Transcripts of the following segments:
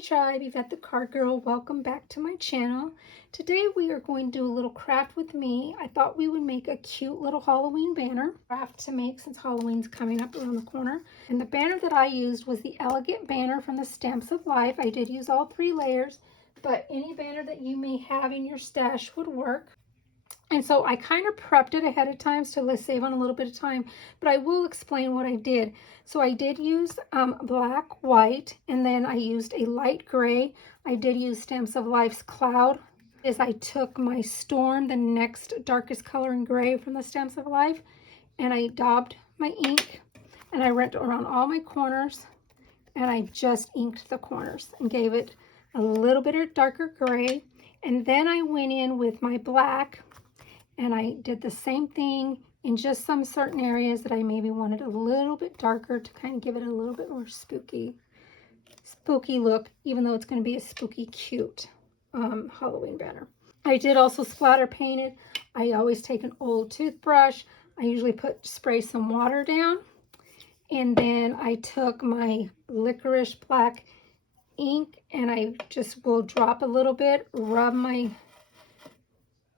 Happy Tribe, Yvette the Card Girl. Welcome back to my channel. Today we are going to do a little craft with me. I thought we would make a cute little Halloween banner craft to make since Halloween's coming up around the corner. And the banner that I used was the Elegant banner from the Stamps of Life. I did use all 3 layers, but any banner that you may have in your stash would work. And so I kind of prepped it ahead of time so let's save on a little bit of time, but I will explain what I did. So I did use black, white, and then I used a light gray. I did use Stamps of Life's Cloud. As I took my Storm, the next darkest color in gray from the Stamps of Life, and I daubed my ink, and I went around all my corners, and I just inked the corners and gave it a little bit of darker gray. And then I went in with my black, and I did the same thing in just some certain areas that I maybe wanted a little bit darker to kind of give it a little bit more spooky look, even though it's going to be a spooky, cute Halloween banner. I did also splatter paint it. I always take an old toothbrush. I usually spray some water down. And then I took my Licorice black ink and I just will drop a little bit, rub my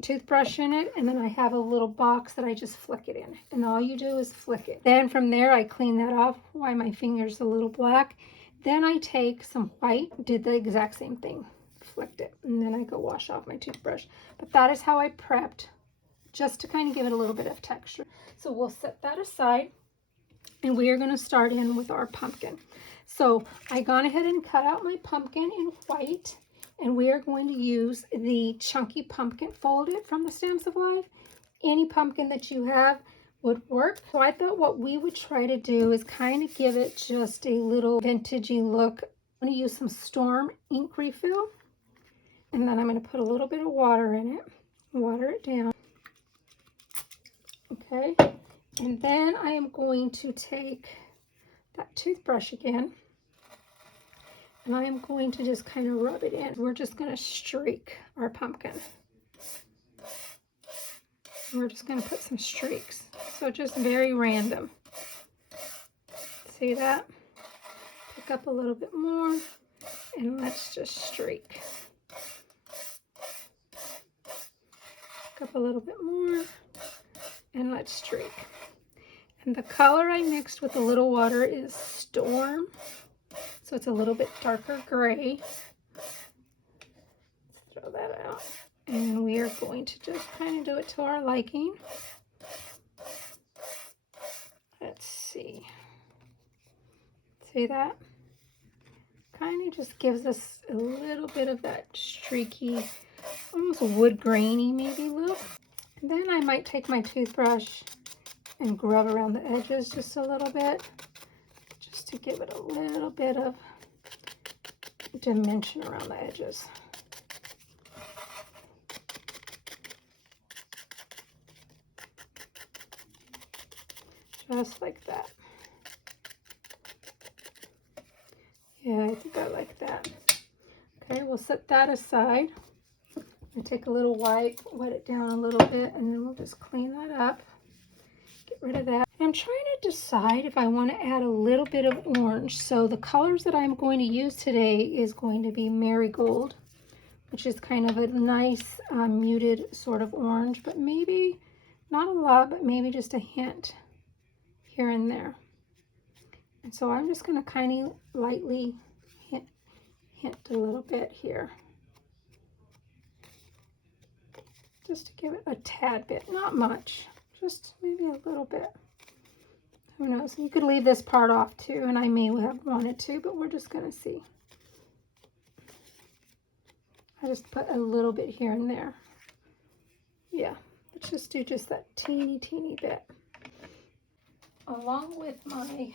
toothbrush in it, and then I have a little box that I just flick it in, and all you do is flick it. Then from there I clean that off while my finger's a little black. Then I take some white, did the exact same thing, flicked it, and then I go wash off my toothbrush. But that is how I prepped, just to kind of give it a little bit of texture. So we'll set that aside, and we are going to start in with our pumpkin. So I gone ahead and cut out my pumpkin in white, and we are going to use the chunky pumpkin folded from the Stamps of Life. Any pumpkin that you have would work. So I thought what we would try to do is kind of give it just a little vintagey look. I'm going to use some Storm ink refill, and then I'm going to put a little bit of water in it, water it down. Okay, and then I am going to take that toothbrush again, and I am going to just kind of rub it in. We're just going to streak our pumpkin. We're just going to put some streaks. So just very random. See that? Pick up a little bit more, and let's just streak. Pick up a little bit more, and let's streak. And the color I mixed with a little water is Storm. So it's a little bit darker gray. Let's throw that out. And we are going to just kind of do it to our liking. Let's see. See that? Kind of just gives us a little bit of that streaky, almost wood grainy maybe look. And then I might take my toothbrush and grub around the edges just a little bit, just to give it a little bit of dimension around the edges. Just like that. Yeah, I think I like that. Okay, we'll set that aside. And take a little wipe, wet it down a little bit, and then we'll just clean that up. Get rid of that. I'm trying to decide if I want to add a little bit of orange. So the colors that I'm going to use today is going to be Marigold, which is kind of a nice muted sort of orange, but maybe not a lot, but maybe just a hint here and there. And so I'm just going to kind of lightly hint a little bit here, just to give it a tad bit, not much, just maybe a little bit. Who knows? You could leave this part off too, and I may have wanted to, but we're just going to see. I just put a little bit here and there. Yeah, let's just do just that teeny bit. Along with my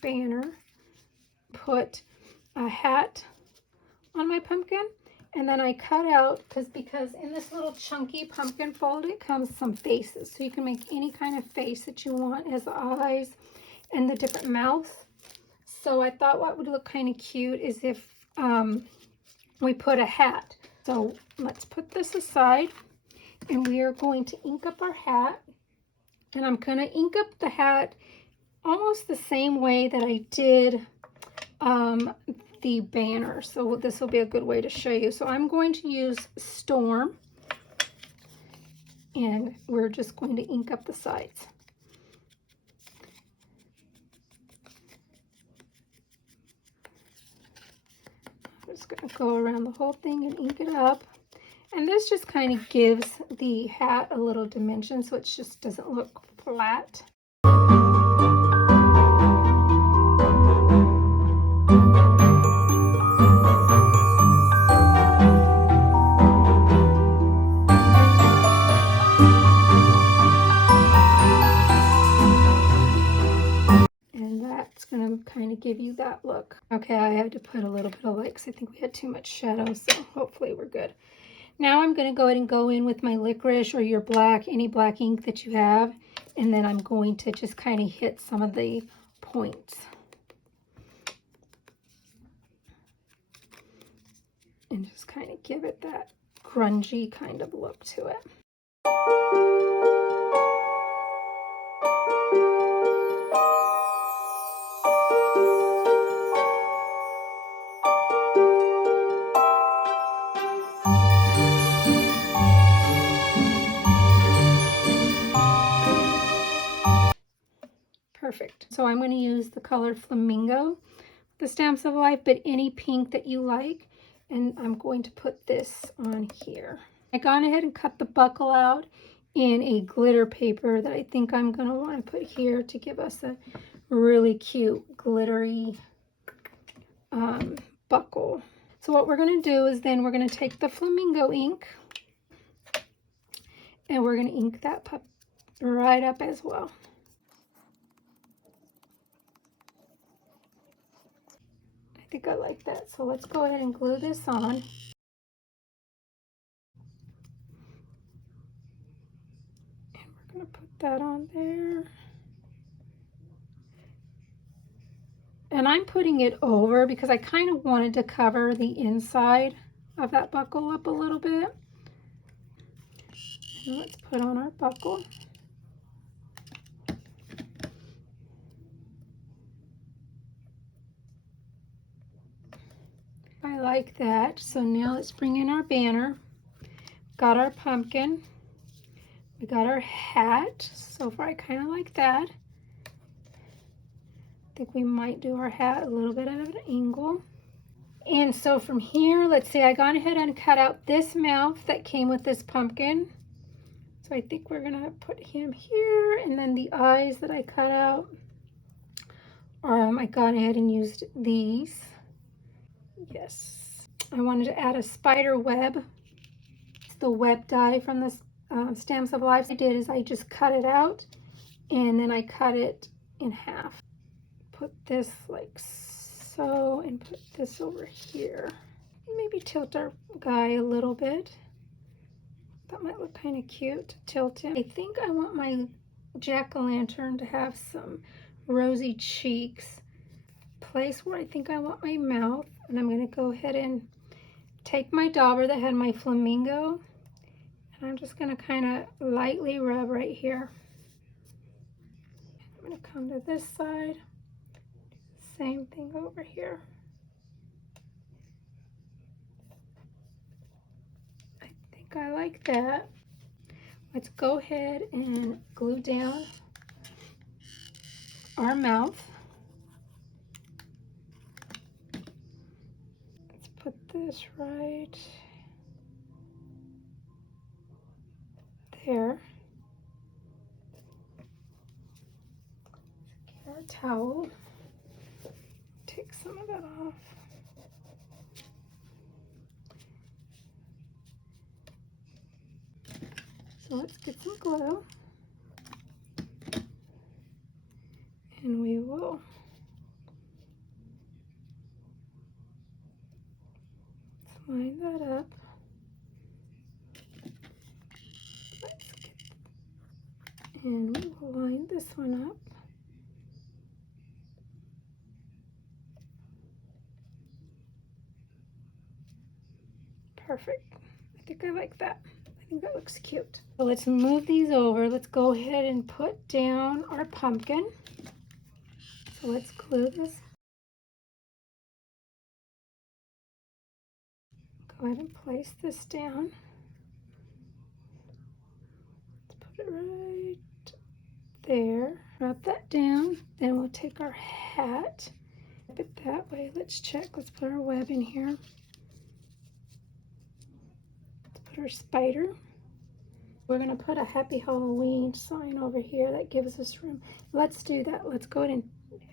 banner, put a hat on my pumpkin. And then I cut out, because in this little chunky pumpkin fold, it comes some faces. So you can make any kind of face that you want as the eyes and the different mouths. So I thought what would look kind of cute is if we put a hat. So let's put this aside, and we are going to ink up our hat. And I'm going to ink up the hat almost the same way that I did the banner. So this will be a good way to show you. So I'm going to use Storm, and we're just going to ink up the sides. I'm just going to go around the whole thing and ink it up. And this just kind of gives the hat a little dimension, so it just doesn't look flat. Kind of give you that look. Okay, I had to put a little bit of light because I think we had too much shadow, so hopefully we're good. Now I'm going to go ahead and go in with my licorice or your black, any black ink that you have, and then I'm going to just kind of hit some of the points. And just kind of give it that grungy kind of look to it. Perfect. So I'm going to use the color Flamingo, the Stamps of Life, but any pink that you like. And I'm going to put this on here. I gone ahead and cut the buckle out in a glitter paper that I think I'm going to want to put here to give us a really cute glittery buckle. So what we're going to do is then we're going to take the Flamingo ink and we're going to ink that pup right up as well. I think I like that. So let's go ahead and glue this on. And we're going to put that on there. And I'm putting it over because I kind of wanted to cover the inside of that buckle up a little bit. And let's put on our buckle. I like that. So now let's bring in our banner. Got our pumpkin. We got our hat. So far I kind of like that. I think we might do our hat a little bit at an angle. And so from here, let's say I gone ahead and cut out this mouth that came with this pumpkin. So I think we're gonna put him here, and then the eyes that I cut out, I gone ahead and used these. Yes, I wanted to add a spider web. It's the web die from the Stamps of Life. What I did is I just cut it out, and then I cut it in half. Put this like so, and put this over here. Maybe tilt our guy a little bit. That might look kind of cute to tilt him. I think I want my jack-o'-lantern to have some rosy cheeks. Place where I think I want my mouth, and I'm going to go ahead and take my dauber that had my flamingo, and I'm just going to kind of lightly rub right here. I'm going to come to this side, same thing over here. I think I like that. Let's go ahead and glue down our mouth. Put this right there. Get our towel. Take some of that off. So let's get some glue. And we will line that up. Let's get, and we will line this one up. Perfect. I think I like that. I think that looks cute. So let's move these over. Let's go ahead and put down our pumpkin. So let's glue this go ahead and place this down. Let's put it right there. Drop that down. Then we'll take our hat. Put it that way. Let's check. Let's put our web in here. Let's put our spider. We're going to put a Happy Halloween sign over here. That gives us room. Let's do that. Let's go ahead and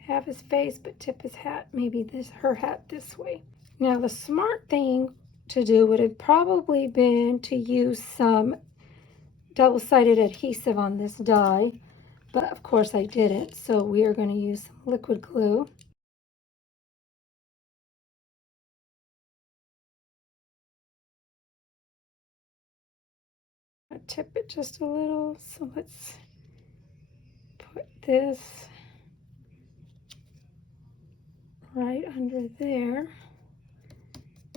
have his face, but tip his hat, maybe her hat this way. Now, the smart thing to do would have probably been to use some double-sided adhesive on this die, but of course I didn't, so we are going to use some liquid glue. I tip it just a little, so let's put this right under there.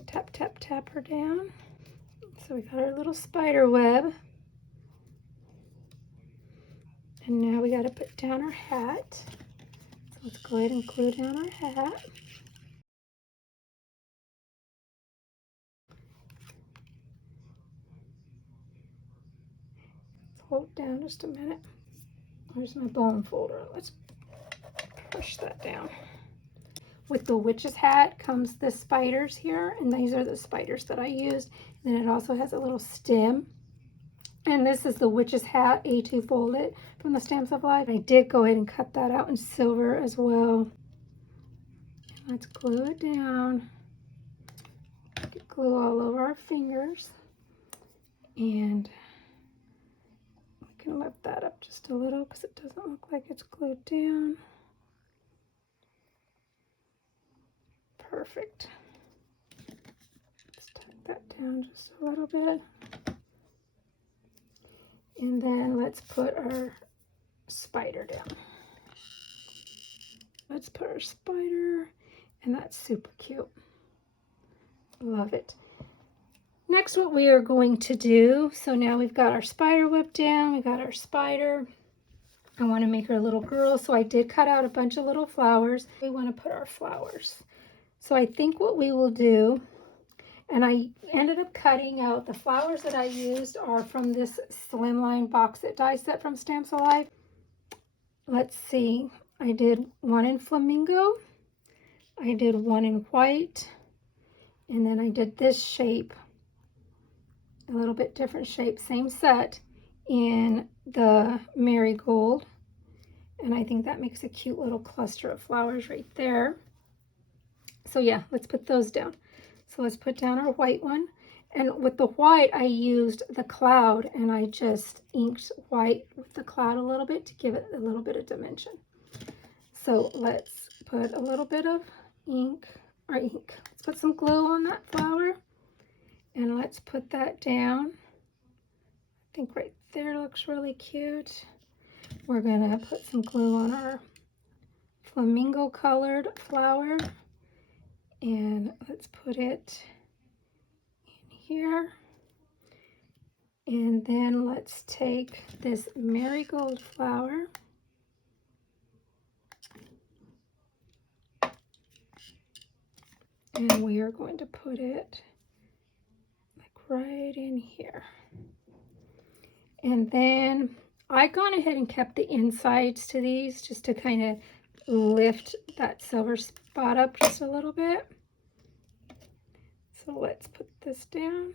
Tap, tap, tap her down. So we got our little spider web. And now we got to put down our hat. So let's go ahead and glue down our hat. Let's hold it down just a minute. Where's my bone folder? Let's push that down. With the witch's hat comes the spiders here, and these are the spiders that I used. And then it also has a little stem. And this is the witch's hat A2 folded from the Stamps of Life. I did go ahead and cut that out in silver as well. Let's glue it down. Get glue all over our fingers. And we can lift that up just a little because it doesn't look like it's glued down. Perfect. Let's tuck that down just a little bit. And then let's put our spider down. Let's put our spider, and that's super cute. Love it. Next, what we are going to do, so now we've got our spider web down, we got our spider. I want to make her a little girl, so I did cut out a bunch of little flowers. We want to put our flowers. So I think what we will do, and I ended up cutting out the flowers that I used are from this slimline box set die set from Stamps Alive. Let's see. I did one in Flamingo. I did one in white. And then I did this shape, a little bit different shape, same set, in the Marigold. And I think that makes a cute little cluster of flowers right there. So yeah, let's put those down. So let's put down our white one. And with the white, I used the cloud, and I just inked white with the cloud a little bit to give it a little bit of dimension. So let's put a little bit of ink. Let's put some glue on that flower, and let's put that down. I think right there looks really cute. We're gonna put some glue on our flamingo colored flower, and let's put it in here. And then let's take this marigold flower and we are going to put it like right in here. And then I've gone ahead and kept the insides to these just to kind of lift that silver spot up just a little bit. So let's put this down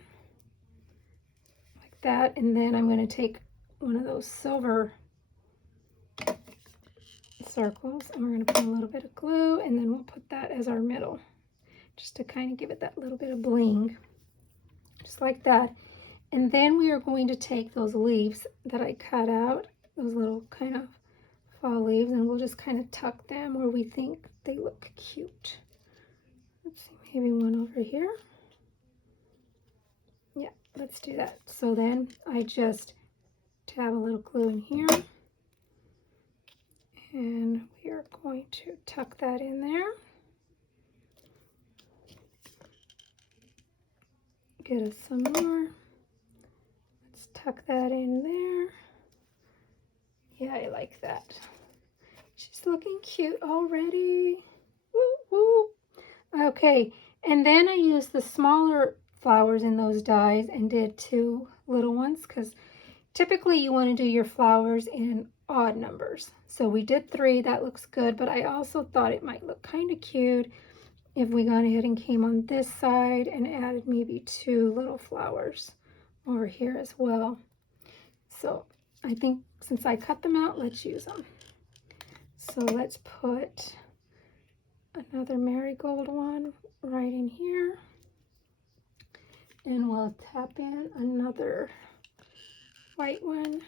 like that, and then I'm going to take one of those silver circles and we're going to put a little bit of glue, and then we'll put that as our middle just to kind of give it that little bit of bling, just like that. And then we are going to take those leaves that I cut out, those little kind of fall leaves, and we'll just kind of tuck them where we think they look cute. Let's see, maybe one over here. Yeah, let's do that. So then I just dab a little glue in here, and we are going to tuck that in there. Get us some more. Let's tuck that in there. Yeah, I like that. She's looking cute already. Woo, woo. Okay, and then I use the smaller flowers in those dies and did 2 little ones, because typically you want to do your flowers in odd numbers. So we did 3, that looks good, but I also thought it might look kind of cute if we gone ahead and came on this side and added maybe 2 little flowers over here as well. So I think since I cut them out, let's use them. So let's put another marigold one right in here. And we'll tap in another white one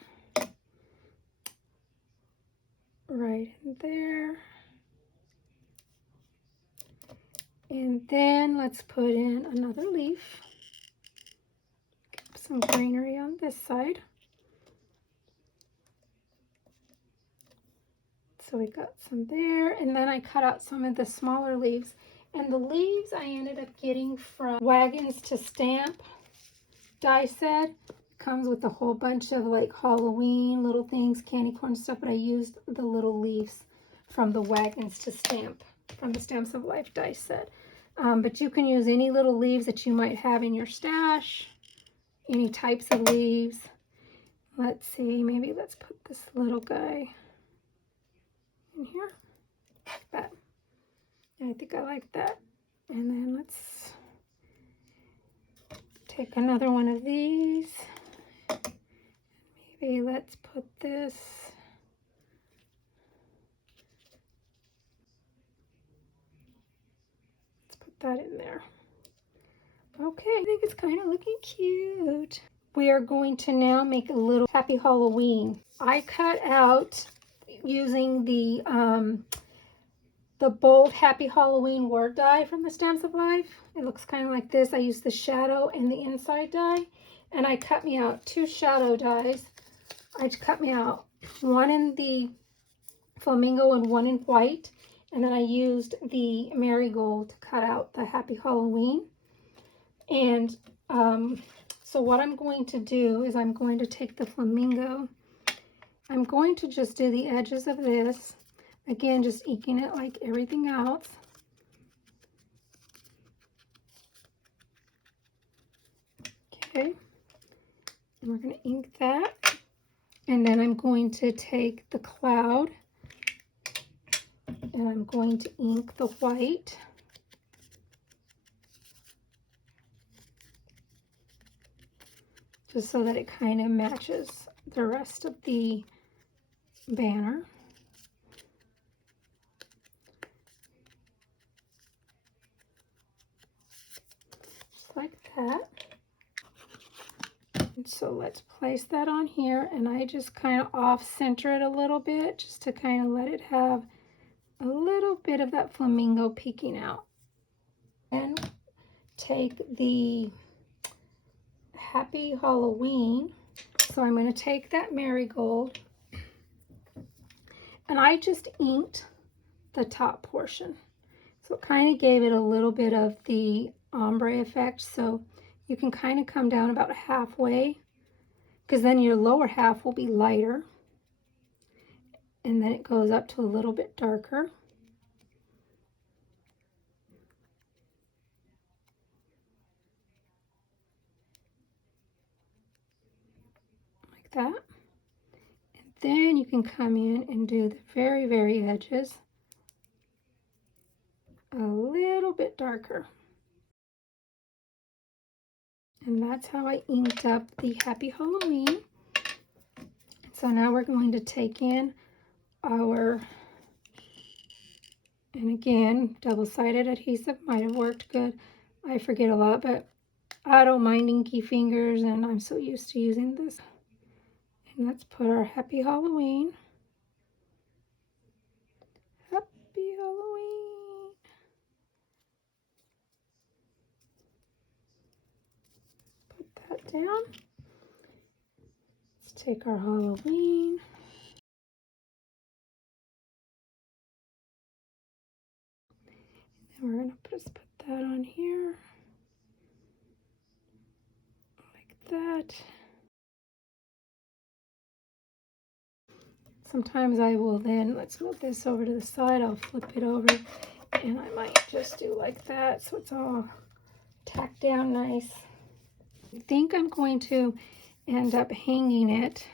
right in there. And then let's put in another leaf. Some greenery on this side. So we got some there, and then I cut out some of the smaller leaves. And the leaves I ended up getting from Wagons to Stamp die set. It comes with a whole bunch of like Halloween little things, candy corn stuff, but I used the little leaves from the Wagons to Stamp, from the Stamps of Life die set. But you can use any little leaves that you might have in your stash, any types of leaves. Let's see, maybe let's put this little guy in here, like that. I think I like that. And then let's take another one of these. Maybe let's put this. Let's put that in there. Okay, I think it's kind of looking cute. We are going to now make a little Happy Halloween. I cut out using the bold Happy Halloween word die from the Stamps of Life. It looks kind of like this. I used the shadow and the inside die, and I cut me out 2 shadow dies. I cut me out 1 in the Flamingo and 1 in white, and then I used the Marigold to cut out the Happy Halloween. And so what I'm going to do is I'm going to take the Flamingo. I'm going to just do the edges of this. Again, just inking it like everything else. Okay. And we're going to ink that. And then I'm going to take the cloud and I'm going to ink the white. Just so that it kind of matches the rest of the banner. Just like that. And so let's place that on here, and I just kind of off-center it a little bit just to kind of let it have a little bit of that flamingo peeking out. And take the Happy Halloween. So I'm going to take that marigold, and I just inked the top portion. So it kind of gave it a little bit of the ombre effect. So you can kind of come down about halfway, because then your lower half will be lighter. And then it goes up to a little bit darker. Like that. And then you can come in and do the very, very edges a little bit darker. And that's how I inked up the Happy Halloween. So now we're going to take in our, and again, double-sided adhesive might have worked good. I forget a lot, but I don't mind inky fingers, and I'm so used to using this. And let's put our Happy Halloween. Happy Halloween. Put that down. Let's take our Halloween. And we're going to just put that on here. Like that. Sometimes I will then, let's move this over to the side, I'll flip it over, and I might just do like that so it's all tacked down nice. I think I'm going to end up hanging it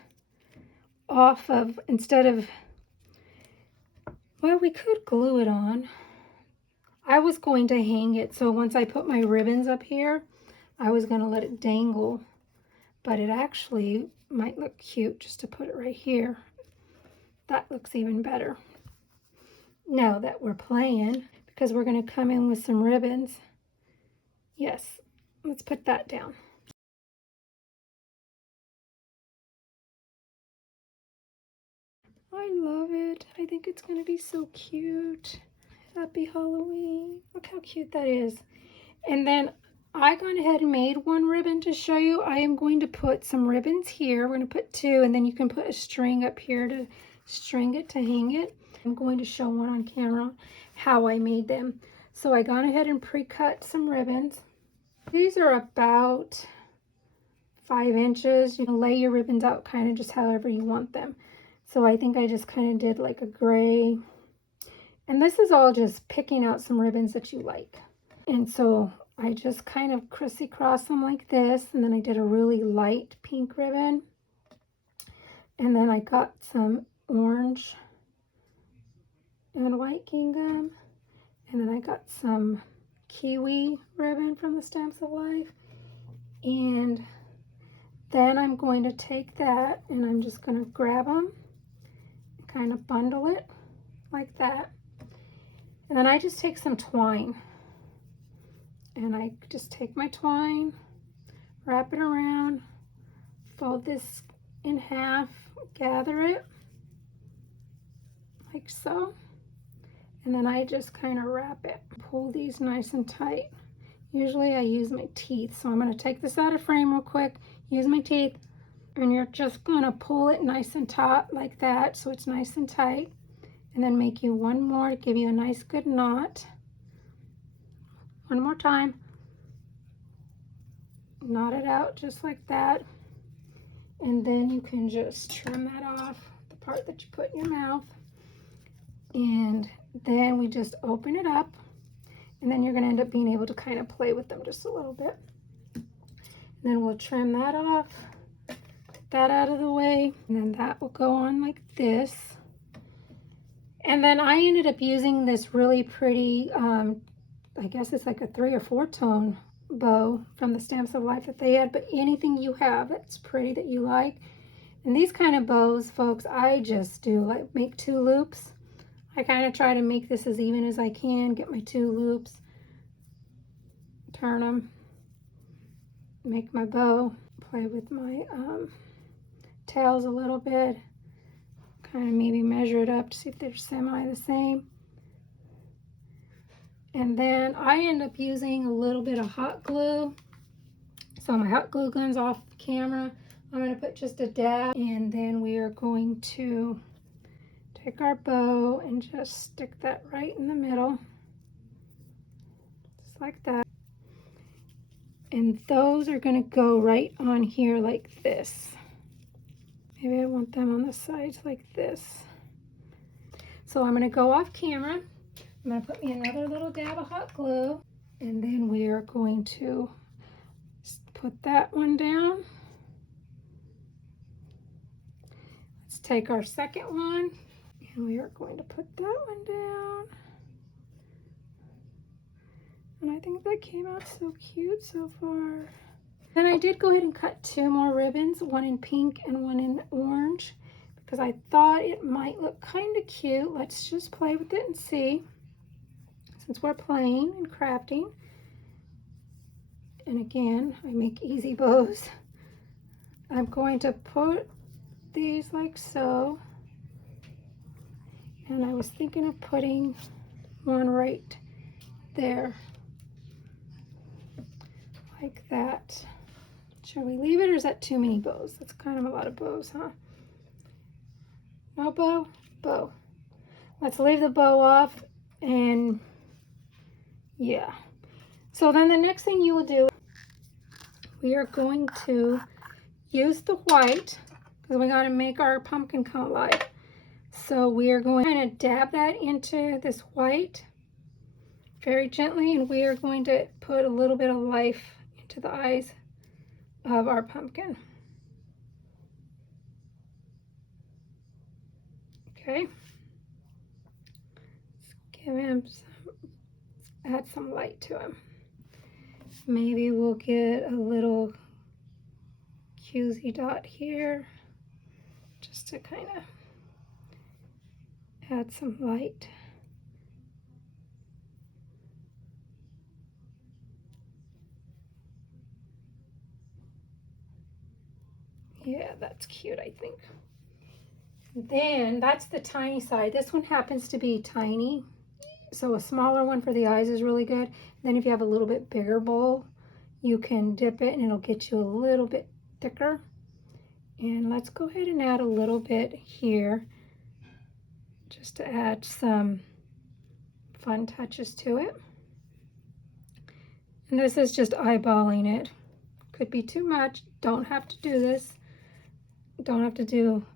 off of, instead of, well, we could glue it on. I was going to hang it, so once I put my ribbons up here, I was going to let it dangle, but it actually might look cute just to put it right here. That looks even better. Now that we're playing, because we're going to come in with some ribbons. Yes, let's put that down. I love it. I think it's going to be so cute. Happy Halloween. Look how cute that is. And then I gone ahead and made one ribbon to show you. I am going to put some ribbons here. We're going to put two, and then you can put a string up here to string it, to hang it. I'm going to show one on camera how I made them. So I gone ahead and pre-cut some ribbons. These are about 5 inches. You can lay your ribbons out kind of just however you want them. So I think I just kind of did like a gray. And this is all just picking out some ribbons that you like. And so I just kind of crisscross them like this. And then I did a really light pink ribbon. And then I got some orange and white gingham. And then I got some Kiwi ribbon from the Stamps of Life. And then I'm going to take that and I'm just going to grab them, kind of bundle it like that. And then I just take some twine, and I just take my twine, wrap it around, fold this in half, gather it like so, and then I just kind of wrap it. Pull these nice and tight. Usually I use my teeth, so I'm going to take this out of frame real quick, use my teeth, and you're just going to pull it nice and taut like that so it's nice and tight. And then make you one more to give you a nice good knot. One more time. Knot it out just like that. And then you can just trim that off, the part that you put in your mouth. And then we just open it up. And then you're going to end up being able to kind of play with them just a little bit. And then we'll trim that off. Get that out of the way. And then that will go on like this. And then I ended up using this really pretty, I guess it's like a 3 or 4 tone bow from the Stamps of Life that they had, but anything you have that's pretty that you like. And these kind of bows, folks, I just do like make 2 loops. I kind of try to make this as even as I can, get my 2 loops, turn them, make my bow, play with my tails a little bit. Kind of maybe measure it up to see if they're semi the same. And then I end up using a little bit of hot glue. So my hot glue gun's off the camera. I'm going to put just a dab, and then we are going to take our bow and just stick that right in the middle. Just like that. And those are going to go right on here like this. Maybe I want them on the sides like this. So I'm going to go off camera. I'm going to put me another little dab of hot glue. And then we are going to put that one down. Let's take our second one. And we are going to put that one down. And I think that came out so cute so far. Then I did go ahead and cut 2 more ribbons, one in pink and one in orange, because I thought it might look kind of cute. Let's just play with it and see, since we're playing and crafting. And again, I make easy bows. I'm going to put these like so. And I was thinking of putting one right there, like that. Should we leave it, or is that too many bows? That's kind of a lot of bows, huh? No bow? Bow. Let's leave the bow off, and yeah. So then the next thing you will do, we are going to use the white, because we got to make our pumpkin come alive. So we are going to kind of dab that into this white, very gently, and we are going to put a little bit of life into the eyes of our pumpkin. Okay. Let's give him some, add some light to him. Maybe we'll get a little QZ dot here just to kind of add some light. Yeah, that's cute, I think. Then that's the tiny side. This one happens to be tiny, so a smaller one for the eyes is really good. Then if you have a little bit bigger bowl, you can dip it and it'll get you a little bit thicker. And let's go ahead and add a little bit here just to add some fun touches to it. And this is just eyeballing it. Could be too much. Don't have to do this. Don't have to do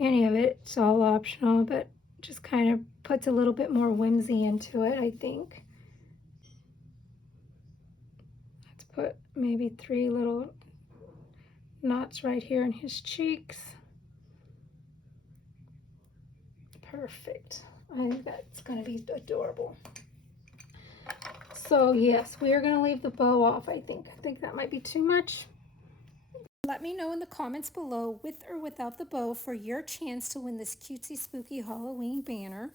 any of it. It's all optional, but just kind of puts a little bit more whimsy into it, I think. Let's put maybe 3 little knots right here in his cheeks. Perfect. I think that's going to be adorable. So yes, we are going to leave the bow off, I think. I think that might be too much. Let me know in the comments below, with or without the bow, for your chance to win this cutesy spooky Halloween banner.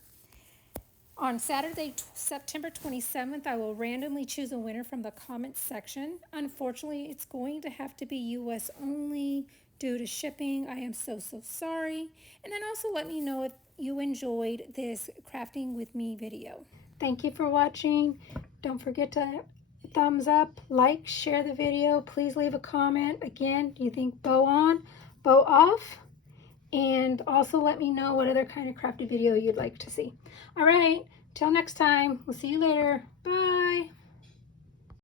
On Saturday, September 27th, I will randomly choose a winner from the comments section. Unfortunately, it's going to have to be US only due to shipping. I am so sorry. And then also let me know if you enjoyed this crafting with me video. Thank you for watching. Don't forget to thumbs up, like, share the video. Please leave a comment. Again, do you think bow on, bow off? And also let me know what other kind of crafty video you'd like to see. All right, till next time. We'll see you later. Bye.